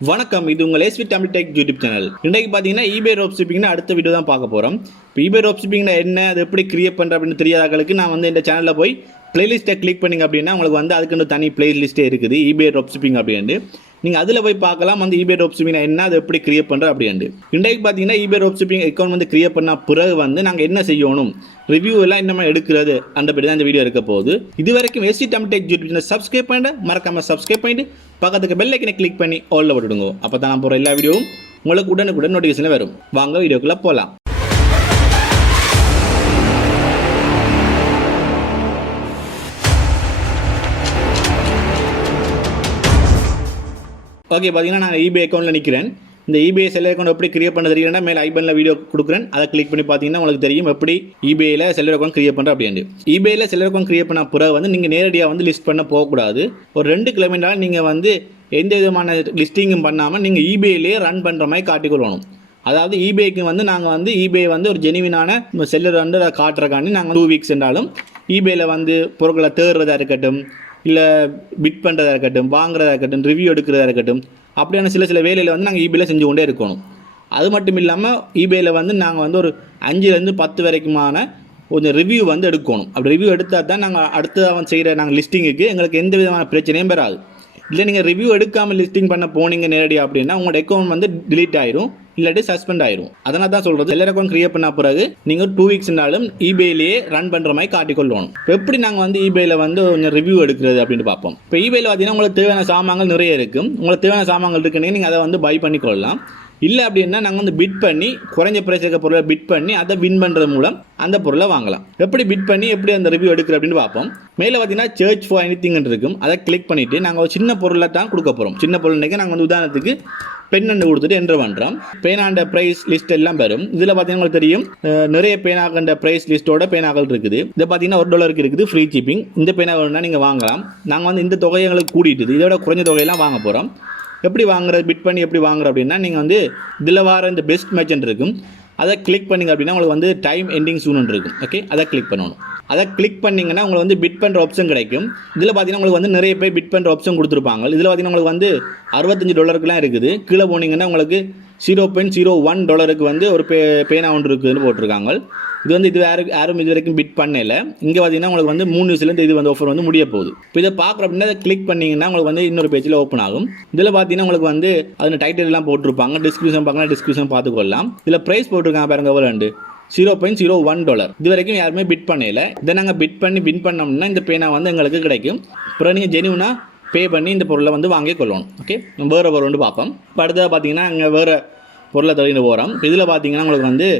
வணக்கம், இது உங்கள் SV Tamil tech YouTube channel. இன்றைக்கு பார்த்தீங்கன்னா eBay Dropshipping அடுத்த வீடியோ தான் பார்க்க போகிறோம். இப்போ eBay Dropshipping என்ன, அது எப்படி கிரியேட் பண்ணுற அப்படின்னு தெரியாதவங்களுக்கு நான் இந்த சேனலில் போய் பிளேலிஸ்ட்டை கிளிக் பண்ணிங்க அப்படின்னா உங்களுக்கு அதுக்குன்னு தனி பிளேலிஸ்ட்டே இருக்குது eBay Dropshipping அப்படின்ட்டு. நீங்கள் அதில் போய் பார்க்கலாம் eBay Dropshipping என்ன, அது எப்படி கிரியேட் பண்ணுற அப்படின்ட்டு. இன்றைக்கு பார்த்தீங்கன்னா eBay Dropshipping அக்கௌண்ட் கிரியேட் பண்ண பிறகு நாங்கள் என்ன செய்யணும், ரிவ்யூ எல்லாம் என்ன எடுக்கிறது அந்த படி தான் இந்த வீடியோ இருக்க போகுது. இது வரைக்கும் SV Tamil tech YouTube channel subscribe பண்ணிட்டு மறக்காமல் சப்ஸ்கிரைப் பண்ணிட்டு பக்கத்துக்கு பெல் ஐக்கனை கிளிக் பண்ணி ஆல்ல விட்டுடுங்க. அப்போ தான் நான் போகிற எல்லா வீடியோவும் உங்களுக்கு உடனுக்குடன் நோட்டிஃபிகேஷன் வரும். வாங்க வீடியோக்குள்ளே போகலாம். ஓகே, பார்த்தீங்கன்னா நான் eBay அக்கௌண்ட்டில் நிற்கிறேன். இந்த eBay செல்லர் அக்கௌண்ட் எப்படி கிரியேட் பண்ண தெரியலன்னா மேலே ஐபனில் வீடியோ கொடுக்குறேன், அதை கிளிக் பண்ணி பார்த்தீங்கன்னா உங்களுக்கு தெரியும் எப்படி eBayல செல்லர் அக்கௌண்ட் கிரியேட் பண்ணுற அப்படின்ட்டு. eBayல செல்லர் அக்கௌண்ட் கிரியேட் பண்ண பிறகு நீங்கள் நேரடியாக லிஸ்ட் பண்ண போகக்கூடாது. ஒரு 2 கிலோமீட்டர் நீங்கள் எந்த விதமான லிஸ்டிங்கும் பண்ணாமல் நீங்கள் eBayலேயே ரன் பண்ணுற மாதிரி காட்டிக்கொள்ளணும். அதாவது eBayக்கு நாங்கள் eBay ஒரு ஜெனிவினான செல்லர் அதை காட்டுறக்காண்டி நாங்கள் 2 வீக்ஸ் என்றாலும் eBayல பொருட்களை தேடுறதா இருக்கட்டும், இல்லை பிட் பண்ணுறதா இருக்கட்டும், வாங்குறதா இருக்கட்டும், ரிவ்யூ எடுக்கிறதா இருக்கட்டும், அப்படியான சில வேலையில் நாங்கள் eBayல செஞ்சு கொண்டே இருக்கணும். அது மட்டும் இல்லாமல் eBayல நாங்கள் ஒரு 5லேருந்து 10 வரைக்குமான கொஞ்சம் ரிவ்யூ எடுக்கணும். அப்படி ரிவ்யூ எடுத்தால் தான் நாங்கள் அடுத்து செய்கிற நாங்கள் லிஸ்டிங்குக்கு எங்களுக்கு எந்த விதமான பிரச்சனையும் பெறாது. இல்லை நீங்கள் ரிவ்யூ எடுக்காமல் லிஸ்டிங் பண்ண போனீங்க நேரடியாக அப்படின்னா உங்களோட அக்கௌண்ட் டிலீட் ஆயிரும், இல்லாட்டி சஸ்பெண்ட் ஆயிரும். அதனால தான் சொல்கிறது, செல்லர் அக்கௌண்ட் கிரியேட் பண்ண பிறகு நீங்கள் 2 வீக்ஸ்னாலும் eBayலேயே ரன் பண்ணுற மாதிரி காட்டிக்கொள்ளணும். இப்போ எப்படி நாங்கள் eBayல கொஞ்சம் ரிவ்யூ எடுக்கிறது அப்படின்னு பார்ப்போம். இப்போ eBayல பார்த்தீங்கன்னா உங்களுக்கு தேவையான சாமான்கள் நிறைய இருக்குது. உங்களுக்கு தேவையான சாமான்கள் இருக்குன்னு நீங்கள் அதை பை பண்ணிக்கொள்ளலாம். இல்லை அப்படின்னா நாங்கள் பிட் பண்ணி குறைஞ்ச பிரைஸ் இருக்க பொருளை பிட் பண்ணி அதை வின் பண்ணுறது மூலம் அந்த பொருளை வாங்கலாம். எப்படி பிட் பண்ணி எப்படி அந்த ரிவ்யூ எடுக்கிற அப்படின்னு பார்ப்போம். மேலே பார்த்தீங்கன்னா சர்ச் ஃபார் எனிதிங் இருக்கும், அதை கிளிக் பண்ணிவிட்டு நாங்கள் ஒரு சின்ன பொருளை தான் கொடுக்க போகிறோம். சின்ன பொருள்னைக்கு நாங்கள் உதாரணத்துக்கு பெண்ணு கொடுத்துட்டு என்ட்ரு பண்ணுறோம். பேனாண்ட ப்ரைஸ் லிஸ்ட் எல்லாம் பெறும். இதில் பார்த்தீங்கன்னா உங்களுக்கு தெரியும் நிறைய பேனாக்கண்ட ப்ரைஸ் லிஸ்ட்டோட பேனாக்கள் இருக்குது. இதை பார்த்தீங்கன்னா $1 இருக்குது ஃப்ரீ ஷிப்பிங். இந்த பேனா வேணும்னா நீங்கள் வாங்கலாம். நாங்கள் இந்த தொகையை எங்களுக்கு கூட்டிட்டு இதோட குறைஞ்ச தொகையெல்லாம் வாங்க போகிறோம். எப்படி வாங்குறது, பிட் பண்ணி எப்படி வாங்குறது அப்படின்னா நீங்கள் இதில் வர இந்த பெஸ்ட் மெர்ச்சன்ட் இருக்கும், அதை கிளிக் பண்ணிங்க அப்படின்னா உங்களுக்கு டைம் எண்டிங் சூன் இருக்கும். ஓகே, அதை கிளிக் பண்ணணும். அதை கிளிக் பண்ணிங்கன்னா உங்களுக்கு பிட் பண்ணுற ஆப்ஷன் கிடைக்கும். இதில் பார்த்தீங்கன்னா உங்களுக்கு நிறைய பேர் பிட் பண்ணுற ஆப்ஷன் கொடுத்துருப்பாங்க. இதில் பார்த்தீங்கன்னா உங்களுக்கு $65 இருக்குது. கீழே போனீங்கன்னா உங்களுக்கு $0.01 ஒரு பேனா ஒன்று இருக்குதுன்னு போட்டிருக்காங்க. இது யாரும் இது வரைக்கும் பிட் பண்ணல. இங்கே பார்த்தீங்கன்னா உங்களுக்கு 3 நிமிஷத்துலேருந்து இது ஆஃபர் முடிய போகுது. இப்போ இதை பார்க்குற அப்படின்னா அதை கிளிக் பண்ணிங்கன்னா உங்களுக்கு இன்னொரு பேஜில் ஓப்பன் ஆகும். இதில் பார்த்தீங்கன்னா உங்களுக்கு அதில் டைட்டில் எல்லாம் போட்டிருப்பாங்க. டிஸ்கிரிப்ஷன் பார்க்கலாம், டிஸ்கிரிப்ஷன் பார்த்துக்கொள்ளலாம். இதில் ப்ரைஸ் போட்டிருக்காங்க பாருங்க, எவ்வளோ $0.01. இது வரைக்கும் யாருமே பிட் பண்ணல. இதை நாங்கள் பிட் பண்ணி வின் பண்ணோம்னா இந்த பேனா எங்களுக்கு கிடைக்கும். அப்புறம் நீங்கள் ஜெனியூனா பே பண்ணி இந்த பொருளை வாங்கி கொள்ளணும். ஓகே, வேறு பொருள் பார்ப்போம். இப்போ அடுத்ததாக பார்த்தீங்கன்னா அங்கே வேறு பொருளை தொடர்ந்து போகிறோம். இதில் பார்த்தீங்கன்னா உங்களுக்கு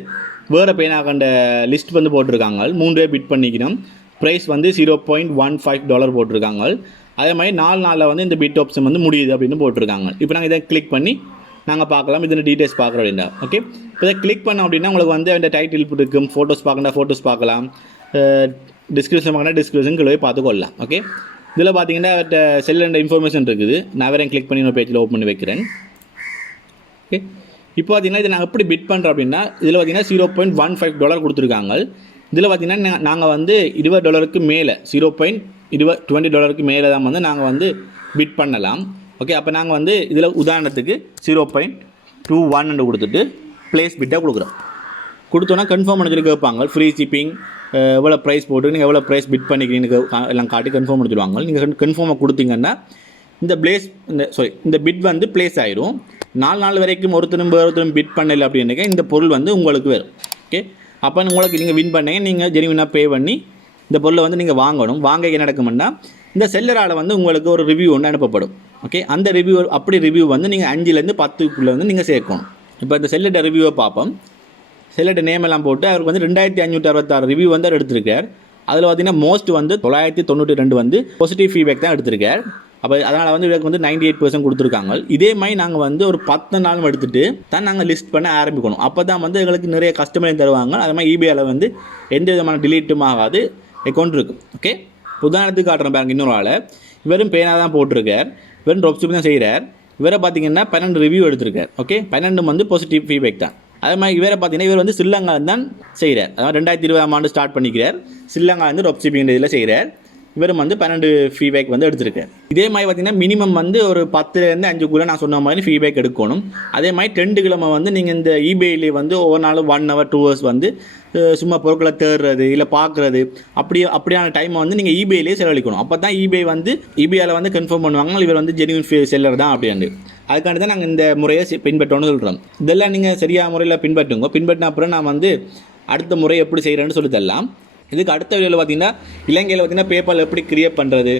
வேறு பேனாக்கண்ட லிஸ்ட் போட்டிருக்காங்க. 3 பிட் பண்ணிக்கணும். ப்ரைஸ் $0.15 போட்டிருக்காங்க. அதே மாதிரி 4 நாளில் இந்த பிட் ஆப்ஷன் முடியுது அப்படின்னு போட்டிருக்காங்க. இப்போ நாங்கள் இதை கிளிக் பண்ணி நாங்கள் பார்க்கலாம். இதில் டீட்டெயில்ஸ் பார்க்குறோம் அப்படின்னா. ஓகே, இப்போ இதை கிளிக் பண்ணோம் அப்படின்னா உங்களுக்கு அந்த டைட்டில் இருக்கும், ஃபோட்டோஸ் பார்க்கணும், ஃபோட்டோஸ் பார்க்கலாம், டிஸ்கிரிப்ஷன் பார்க்கணும், டிஸ்கிரிப்ஷன் போய் பார்த்துக்கொள்ளலாம். ஓகே, இதில் பார்த்தீங்கன்னா செல்லுன்ற இன்ஃபர்மேஷன் இருக்குது. நான் வேறு கிளிக் பண்ணி ஒரு பேஜில் ஓப்பன் பண்ணி வைக்கிறேன். ஓகே, இப்போ பார்த்தீங்கன்னா இதை நாங்கள் எப்படி பிட் பண்ணுறோம் அப்படின்னா இதில் பார்த்தீங்கன்னா $0.15 கொடுத்துருக்காங்க. இதில் பார்த்தீங்கன்னா நாங்கள் $20 மேலே $20 மேலே தான் நாங்கள் பிட் பண்ணலாம். ஓகே, அப்போ நாங்கள் இதில் உதாரணத்துக்கு 0.21 கொடுத்துட்டு ப்ளேஸ் பிட்டாக கொடுத்தோன்னா கன்ஃபார்ம் பண்ண சொல்லி கேட்பாங்க. ஃப்ரீ ஷிப்பிங், எவ்வளோ ப்ரைஸ் போட்டு நீங்கள் எவ்வளோ ப்ரைஸ் பிட் பண்ணிக்கிறீங்க எல்லாம் காட்டி கன்ஃபார்ம் பண்ணி சொல்லுவாங்க. நீங்கள் கன்ஃபார்மாக கொடுத்தீங்கன்னா இந்த பிட் ப்ளேஸ் ஆயிரும். 4 நாள் வரைக்கும் ஒருத்தரும் பிட் பண்ணலை அப்படின்னாக்க இந்த பொருள் உங்களுக்கு வரும். ஓகே, அப்போ உங்களுக்கு நீங்கள் வின் பண்ணீங்க, நீங்கள் ஜெனியூனாக பே பண்ணி இந்த பொருளை நீங்கள் வாங்கணும். வாங்க என்ன நடக்கும்னா இந்த செல்லரால் உங்களுக்கு ஒரு ரிவ்யூ ஒன்று அனுப்பப்படும். ஓகே, அந்த ரிவ்யூ ரிவ்யூ நீங்கள் 5லேருந்து 10க்குள்ளே நீங்கள் சேர்க்கணும். இப்போ இந்த செல்லோட ரிவ்யூவை பார்ப்போம். செல்லோட நேம் எல்லாம் போட்டு அவருக்கு 2566 ரிவ்யூ அவர் எடுத்திருக்கார். அதில் பார்த்தீங்கன்னா மோஸ்ட் 992 பாசிட்டிவ் ஃபீட்பேக் தான் எடுத்திருக்கார். அப்போ அதனால் இவருக்கு 98% கொடுத்துருக்காங்க. இதே மாதிரி நாங்கள் ஒரு 10 நாளும் எடுத்துகிட்டு தான் நாங்கள் லிஸ்ட் பண்ண ஆரம்பிக்கணும். அப்போ தான் எங்களுக்கு நிறைய கஸ்டமரையும் தருவாங்க. அது மாதிரி eBayல எந்த விதமான டிலீட்டும் ஆகாது அக்கௌண்ட் இருக்கும். ஓகே, உதாரணத்துக்கு காட்டுறேன் பாருங்க. இன்னொரு ஆள் இவரும் பேனா தான் போட்டிருக்கார், வெறும் ட்ராப்ஷிப்பிங் தான் செய்கிறார். இவரை பார்த்தீங்கன்னா 12 ரிவ்யூ எடுத்திருக்கார். ஓகே, 12 பாசிட்டிவ் ஃபீட்பேக் தான். அதே மாதிரி இவரை பார்த்தீங்கன்னா இவர் ஸ்ரீலங்கா தான் செய்கிறார். அதாவது 2020 ஸ்டார்ட் பண்ணிக்கிறார். ஸ்ரீலங்கா ட்ராப்ஷிப்பிங் இதில் செய்கிறார். இவரும் வந்து 12 ஃபீட்பேக் வந்து எடுத்திருக்காரு. இதே மாதிரி பார்த்தீங்கன்னா மினிமம் வந்து ஒரு 10லேருந்து 5 நான் சொன்ன மாதிரி ஃபீட்பேக் எடுக்கணும். அதே மாதிரி 2 கிழமை வந்து நீங்கள் இந்த eBayலே வந்து ஒவ்வொரு நாளும் 1 hour 2 hours வந்து சும்மா பொருட்களை தேடுறது இல்லை பார்க்குறது அப்படியான டைமை வந்து நீங்கள் eBayலே செலவழிக்கணும். அப்போ தான் eBay வந்து eBayல வந்து கன்ஃபார்ம் பண்ணுவாங்க இவர் வந்து ஜென்யூன் செல்லர் தான் அப்படின்ட்டு. அதுக்காண்டி தான் நாங்கள் இந்த முறையை பின்பற்றோன்னு சொல்கிறோம். இதெல்லாம் நீங்கள் சரியான முறையில் பின்பற்றின அப்புறம் நான் வந்து அடுத்த முறை எப்படி செய்கிறேன்னு சொல்லி தரலாம். இதுக்கு அடுத்த வீடியோவில் பார்த்தீங்கன்னா இலங்கையில் பார்த்தீங்கன்னா பேபால் எப்படி கிரியேட் பண்ணுறது,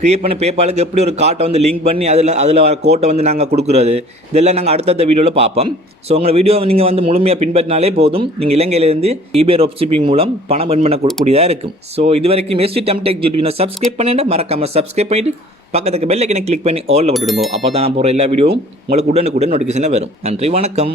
கிரியேட் பண்ண பேபாலுக்கு எப்படி ஒரு கார்ட்டை வந்து லிங்க் பண்ணி அதில் வர கோட்டை வந்து நாங்கள் கொடுக்குறது, இதெல்லாம் நாங்கள் அடுத்தடுத்த வீடியோவில் பார்ப்போம். ஸோ உங்கள் வீடியோவை நீங்கள் வந்து முழுமையாக பின்பற்றினாலே போதும், நீங்கள் இலங்கையிலேருந்து eBay ட்ராப்ஷிப்பிங் மூலம் பணம் earn பண்ணக்கூடியதாக இருக்கும். ஸோ இது வரைக்கும் Rs10 டெக் யூடியூப் சப்ஸ்கிரைப் பண்ணிட்டு மறக்காமல் சப்ஸ்கிரைப் பண்ணிட்டு பக்கத்துக்கு பெல் ஐக்கனை கிளிக் பண்ணி ஆல்ல விட்டுடுங்க. அப்போ தான் நான் போகிற எல்லா வீடியோவும் உங்களுக்கு உடனுக்குடன் நோட்டிஃபிகேஷனில் வரும். நன்றி, வணக்கம்.